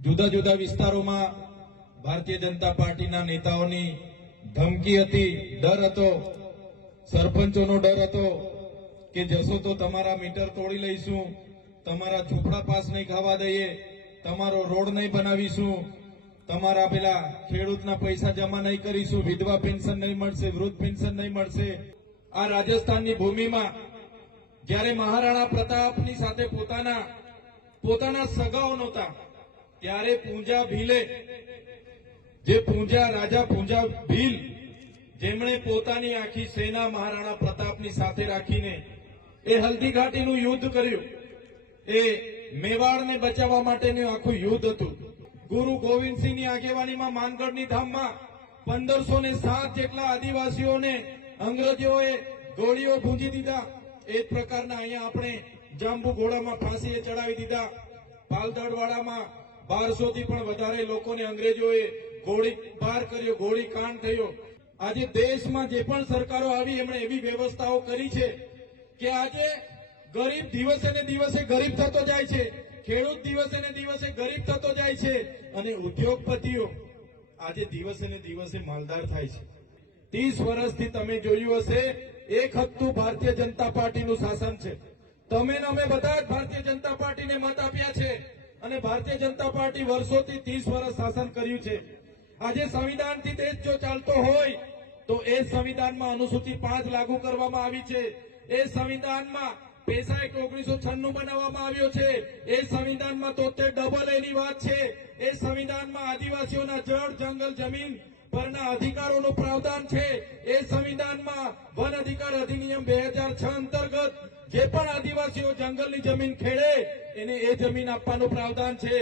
જુદા જુદા વિસ્તારોમાં ભારતીય જનતા પાર્ટીના નેતાઓની ધમકી હતી, ડર હતો, સરપંચોનો ડર હતો કે જશો તો તમારા મીટર તોડી લઈશું, તમારા ઝૂંપડા પાસ નહીં ખાવા દઈએ, તમારો રોડ નહીં બનાવીશું, તમારા પેલા ખેડૂતના પૈસા જમા નહીં કરીશું, વિધવા પેન્શન નહીં મળશે, વૃદ્ધ પેન્શન નહીં મળશે। આ રાજસ્થાનની ભૂમિમાં જ્યારે મહારાણા પ્રતાપની સાથે પોતાના સગાઓ નહોતા ત્યારે પૂંજા ભીલે, જે રાજા પૂંજા ભીલ, જેમણે પોતાની આખી સેના મહારાણા પ્રતાપની સાથે રાખીને એ હલ્દી ઘાટીનું યુદ્ધ કર્યું, એ મેવાડને બચાવવા માટેનું આખું યુદ્ધ હતું। ગુરુ ગોવિંદસિંહની આગેવાનીમાં માનગઢની ધામમાં 1507 જેટલા આદિવાસીઓને અંગ્રેજોએ ગોળીઓ ભૂંજી દીધા। એ જ પ્રકારના અહીંયા આપણે જાંબુઘોડામાં ફાંસીએ ચડાવી દીધા। પાલદડવાડામાં 1200 થી પણ વધારે લોકોને અંગ્રેજોએ ગોળીબાર કર્યો, ગોળીકાંડ થયો। આજે દેશમાં જે પણ સરકારો આવી એમણે એવી વ્યવસ્થાઓ કરી છે કે આજે ગરીબ દિવસે ને દિવસે ગરીબ થતો જાય છે, ખેડૂત દિવસે ને દિવસે ગરીબ થતો જાય છે અને ઉદ્યોગપતિઓ આજે દિવસે ને દિવસે માલદાર થાય છે। 30 વર્ષથી તમે જોયું હશે એક હપ્તું ભારતીય જનતા પાર્ટીનું શાસન છે। તમે ને અમે બધા જ ભારતીય જનતા પાર્ટીને મત આપ્યા છે અને ભારતીય જનતા પાર્ટી વર્ષોથી 30 વર્ષ શાસન કર્યું છે। આજે સંવિધાનથી દેશ જો ચાલતો હોય તો એ સંવિધાનમાં અનુસૂચિ 5 લાગુ કરવામાં આવી છે। એ સંવિધાનમાં પૈસા એક્ટ 1996 બનાવવામાં આવ્યો છે। એ સંવિધાનમાં 73 એની વાત છે। એ સંવિધાનમાં આદિવાસીઓના જળ, જંગલ, જમીન પરના અધિકારોનું પ્રાવધાન છે। એ સંવિધાનમાં વન અધિકાર અધિનિયમ 2006 અંતર્ગત જે પણ આદિવાસીઓ જંગલની જમીન ખેડે એને એ જમીન આપવાનું પ્રાવધાન છે।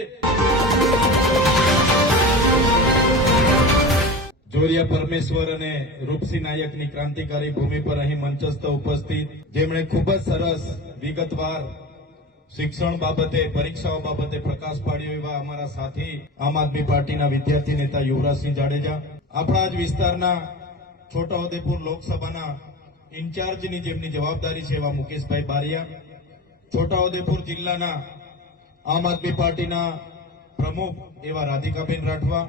જોરિયા પરમેશ્વર અને રૂપસિંહ નાયકની ક્રાંતિકારી ભૂમિ પર અહીં મંચસ્થ ઉપસ્થિત, જેમણે ખૂબ જ સરસ વિગતવાર શિક્ષણ બાબતે, પરીક્ષાઓ બાબતે પ્રકાશ પાડ્યો એવા અમારા સાથી આમ આદમી પાર્ટીના વિદ્યાર્થી નેતા યુવરાજસિંહ જાડેજા, આપણા જ વિસ્તારના છોટાઉદેપુર લોકસભાના ઇન્ચાર્જની જેમની જવાબદારી છે એવા મુકેશભાઈ બારિયા, છોટાઉદેપુર જિલ્લાના આમ આદમી પાર્ટીના પ્રમુખ એવા રાધિકાબેન રાઠવા,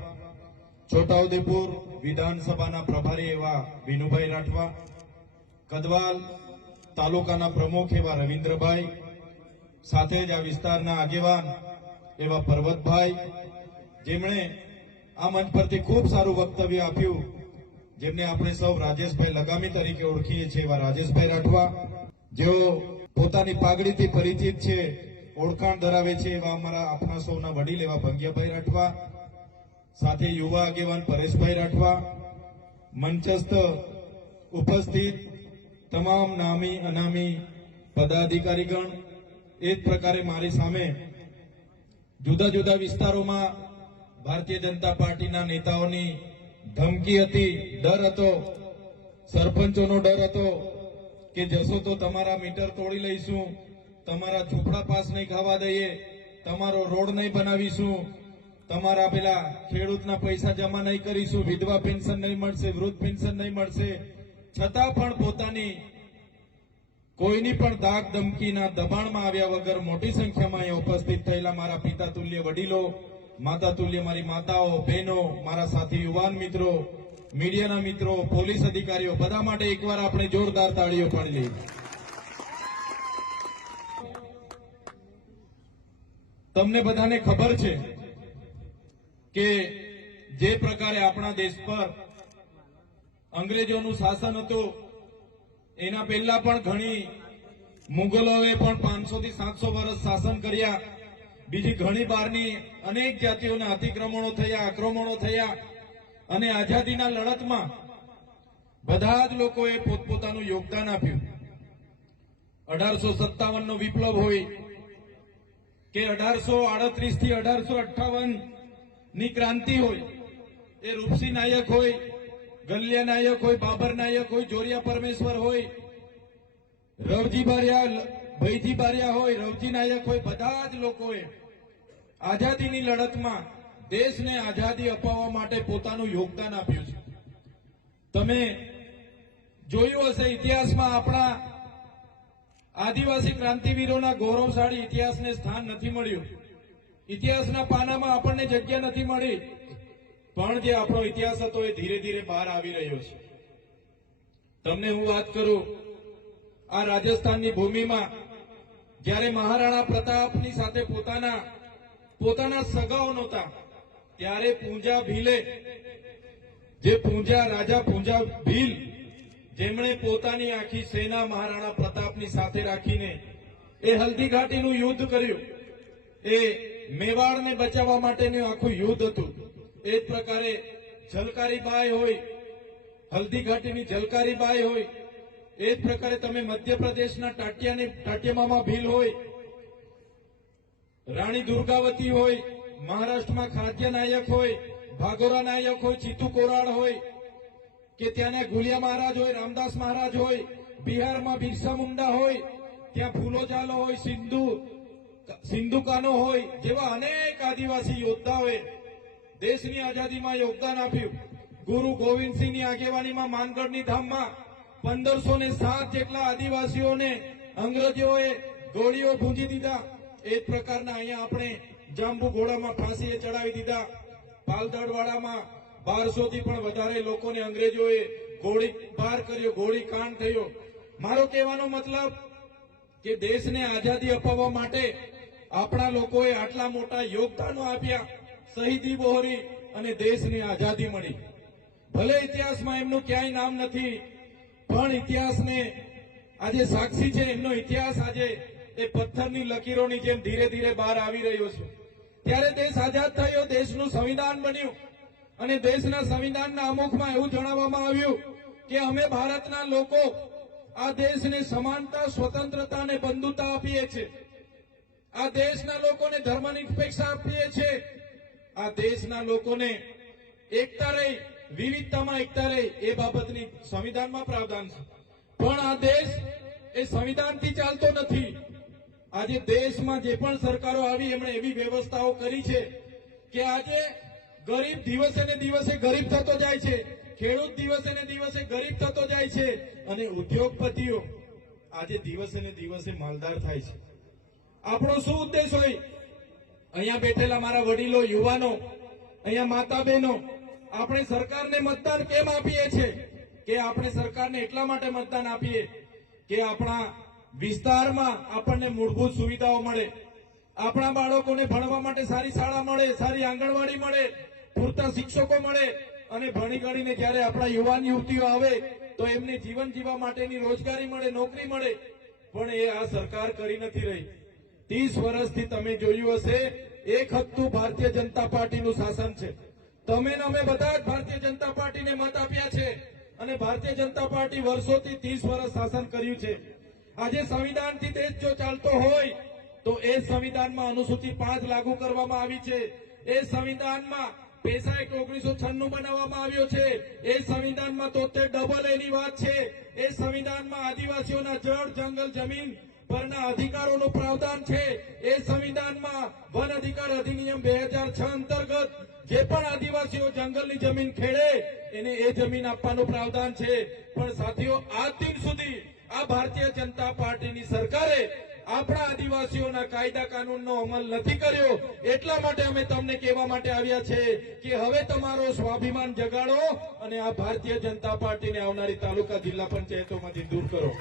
છોટાઉદેપુર વિધાનસભાના પ્રભારી એવા વિનુભાઈ રાઠવા, કદવાલ તાલુકાના પ્રમુખ એવા રવિન્દ્રભાઈ, સાથે જ આ વિસ્તારના આગેવાન એવા પર્વતભાઈ, જેમણે આ મંચ પરથી ખૂબ સારું વક્તવ્ય આપ્યું, જેમને આપણે સૌ રાજેશભાઈ લગામી તરીકે ઓળખીએ છીએ એવા રાજેશભાઈ રાઠવા, જેઓ પોતાની પાઘડીથી પરિચિત છે, ઓળખાણ ધરાવે છે એવા અમારા આપણા સૌના વડીલ એવા ભંગ્યાભાઈ રાઠવા, સાથે યુવા આગેવાન પરેશભાઈ રાઠવા, મંચસ્થ ઉપસ્થિત તમામ નામી અનામી પદાધિકારીગણ, એ જ પ્રકારે મારી સામે જુદા જુદા વિસ્તારોમાં ભારતીય જનતા પાર્ટીના નેતાઓની ધમકી હતી, ડર હતો, સરપંચોનો ડર હતો કે જશો તો તમારા મીટર તોડી લઈશું, તમારા ઝૂંપડા પાસ નહીં ખાવા દઈએ, તમારો રોડ નહીં બનાવીશું, તમારા પેલા ખેડૂતના પૈસા જમા નહીં કરીશું, વિધવા પેન્શન નહીં મળશે, વૃદ્ધ પેન્શન નહીં મળશે। છતાં પણ પોતાની કોઈની પણ દાગ ધમકીના દબાણમાં આવ્યા વગર મોટી સંખ્યામાં અહીંયા ઉપસ્થિત થયેલા મારા પિતા તુલ્ય વડીલો, માતા તુલ્ય મારી માતાઓ, બહેનો, મારા સાથી યુવાન મિત્રો, મીડિયાના મિત્રો, પોલીસ અધિકારીઓ, બધા માટે એકવાર આપણે જોરદાર તાળીઓ પાડી લઈએ। તમને બધાને ખબર છે કે જે પ્રકારે આપણા દેશ પર અંગ્રેજોનું શાસન હતું, એના પહેલા પણ ઘણી મુગલોએ પણ 500 થી 700 વર્ષ શાસન કર્યા, બીજી ઘણી બહારની અનેક જાતિઓના અતિક્રમણો થયા, આક્રમણો થયા અને આઝાદીના લડતમાં બધા જ લોકોએ પોતપોતાનું યોગદાન આપ્યું। 1857 નો વિપ્લવ હોય કે 1838 થી 1858 ની ક્રાંતિ હોય, એ રૂપસિંહ નાયક હોય, ગલિયા નાયક હોય, બાબર નાયક હોય, જોરિયા પરમેશ્વર હોય, રવજી બારિયા, ભૈજી બારિયા હોય, રવજી નાયક હોય, બધા જ લોકોએ આઝાદીની લડતમાં દેશને આઝાદી અપાવવા માટે પોતાનું યોગદાન આપ્યું છે। તમે જોયું હશે ઇતિહાસમાં આપણા આદિવાસી ક્રાંતિવીરોના ગૌરવશાળી ઇતિહાસને સ્થાન નથી મળ્યું। ઇતિહાસના પાનામાં આપણને જગ્યા નથી મળી, પણ જે આપણો ઇતિહાસ હતો એ ધીરે ધીરે બહાર આવી રહ્યો છે. તમને હું વાત કરું, આ રાજસ્થાનની ભૂમિમાં જ્યારે મહારાણા પ્રતાપની સાથે પોતાના સગાઓ નહોતા, ત્યારે પૂંજા ભીલે, જે રાજા પૂંજા ભીલ, જેમણે પોતાની આખી સેના મહારાણા પ્રતાપની સાથે રાખીને એ હલ્દી ઘાટીનું યુદ્ધ કર્યું. એ મેવાડને બચાવવા માટેનું આખું યુદ્ધ હતું. એ જ પ્રકારે ઝલકારીબાઈ હોય, હલ્દી ઘાટીની ઝલકારીબાઈ હોય, એ જ પ્રકારે તમે મધ્યપ્રદેશના ટાટિયામામા ભીલ હોય, રાણી દુર્ગાવતી હોય, મહારાષ્ટ્રમાં ખાદ્ય નાયક હોય, ભાગોરા નાયક હોય, ચીતુ કોરાડ હોય, કે ત્યાંના ગુલિયા મહારાજ હોય, રામદાસ મહારાજ હોય, બિહારમાં બિરસા મુંડા હોય, ત્યાં ફૂલો જાલો હોય, સિંધુ કાનો હોય, જેવા અનેક આદિવાસી યોદ્ધાઓએ દેશની આઝાદીમાં યોગદાન આપ્યું. ગુરુ ગોવિંદસિંહની આગેવાનીમાં માનગઢની ધામમાં 1507 જેટલા આદિવાસીઓને અંગ્રેજોએ ગોળીઓ ભૂંજી દીધા. એ જ પ્રકારના અહીંયા આપણે જાંબુઘોડામાં ફાંસીએ ચડાવી દીધા. પાલદડવાડામાં 1200 થી પણ વધારે લોકોને અંગ્રેજોએ ગોળીબાર કર્યો, ગોળીકાંડ થયો. મારો કહેવાનો મતલબ કે દેશને આઝાદી અપાવવા માટે આપણા લોકોએ આટલા મોટા યોગદાનો આપ્યા, શહીદી વહોરી અને દેશની આઝાદી મળી. ભલે ઇતિહાસમાં એમનું ક્યાંય નામ નથી, પણ ઇતિહાસને આજે સાક્ષી છે. એમનો ઇતિહાસ આજે એ પથ્થરની લકીરોની જેમ ધીરે ધીરે બહાર આવી રહ્યો છે. ત્યારે દેશ આઝાદ થયો, દેશનું સંવિધાન બન્યું અને દેશના સંવિધાનના આમુખમાં એવું જણાવવામાં આવ્યું કે અમે ભારતના લોકો આ દેશને સમાનતા, સ્વતંત્રતા અને બંધુતા આપીએ છીએ. આ દેશના લોકોને ધર્મનિરપેક્ષતા આપીએ છીએ. આ દેશના લોકોને એકતા રહી, વિવિધતામાં એકતા રહી, એ બાબતની સંવિધાનમાં પ્રાવધાન છે. પણ આ દેશ એ સંવિધાનથી ચાલતો નથી. આજે દેશમાં જે પણ સરકારો આવી એમણે એવી વ્યવસ્થાઓ કરી છે કે આજે ગરીબ દિવસે ને દિવસે ગરીબ થતો જાય છે, ખેડૂત દિવસે ને દિવસે ગરીબ થતો જાય છે અને ઉદ્યોગપતિઓ આજે દિવસે ને દિવસે માલદાર થાય છે. આપણો શું ઉદ્દેશ હોય? અહીંયા બેઠેલા મારા વડીલો, યુવાનો, અહીંયા માતા બહેનો, આપણે સરકારને મતદાન કેમ આપીએ છીએ? કે આપણે સરકારને એટલા માટે મતદાન આપીએ કે આપણા વિસ્તારમાં આપણને મૂળભૂત સુવિધાઓ મળે, આપણા બાળકોને ભણવા માટે સારી શાળા મળે, સારી આંગણવાડી મળે, પૂરતા શિક્ષકો મળે અને ભણી ગણીને જ્યારે આપણા યુવાન યુવતીઓ આવે તો એમને જીવન જીવવા માટેની રોજગારી મળે, નોકરી મળે. પણ એ આ સરકાર કરી નથી રહી. 30 વર્ષથી તમે જોયું હશે એક હપ્તું ભારતીય જનતા પાર્ટીનું શાસન છે. તમે ને અમે બધા જ ભારતીય જનતા પાર્ટીને મત આપ્યા છે અને ભારતીય જનતા પાર્ટી વર્ષોથી 30 વર્ષ શાસન કર્યું છે. આજે સંવિધાનથી દેશ જો ચાલતો હોય તો એ સંવિધાનમાં અનુસૂચિ 5 લાગુ કરવામાં આવી છે. એ સંવિધાનમાં પૈસા એક્ટ 1996 બનાવવામાં આવ્યો છે. એ સંવિધાનમાં 73 એની વાત છે. એ સંવિધાનમાં આદિવાસીઓના જળ, જંગલ, જમીન પરના અધિકારોનું પ્રાવધાન છે. એ સંવિધાનમાં વન અધિકાર અધિનિયમ 2006 અંતર્ગત જે પણ આદિવાસીઓ જંગલની જમીન ખેડે એને એ જમીન આપવાનું પ્રાવધાન છે. પણ સાથીઓ, આજ દિન સુધી આ ભારતીય જનતા પાર્ટીની સરકારે આપણા આદિવાસીઓના કાયદા કાનૂનનો અમલ નથી કર્યો. એટલા માટે અમે તમને કહેવા માટે આવ્યા છે કે હવે તમારો સ્વાભિમાન જગાડો અને આ ભારતીય જનતા પાર્ટીને આવનારી તાલુકા જિલ્લા પંચાયતોમાંથી દૂર કરો.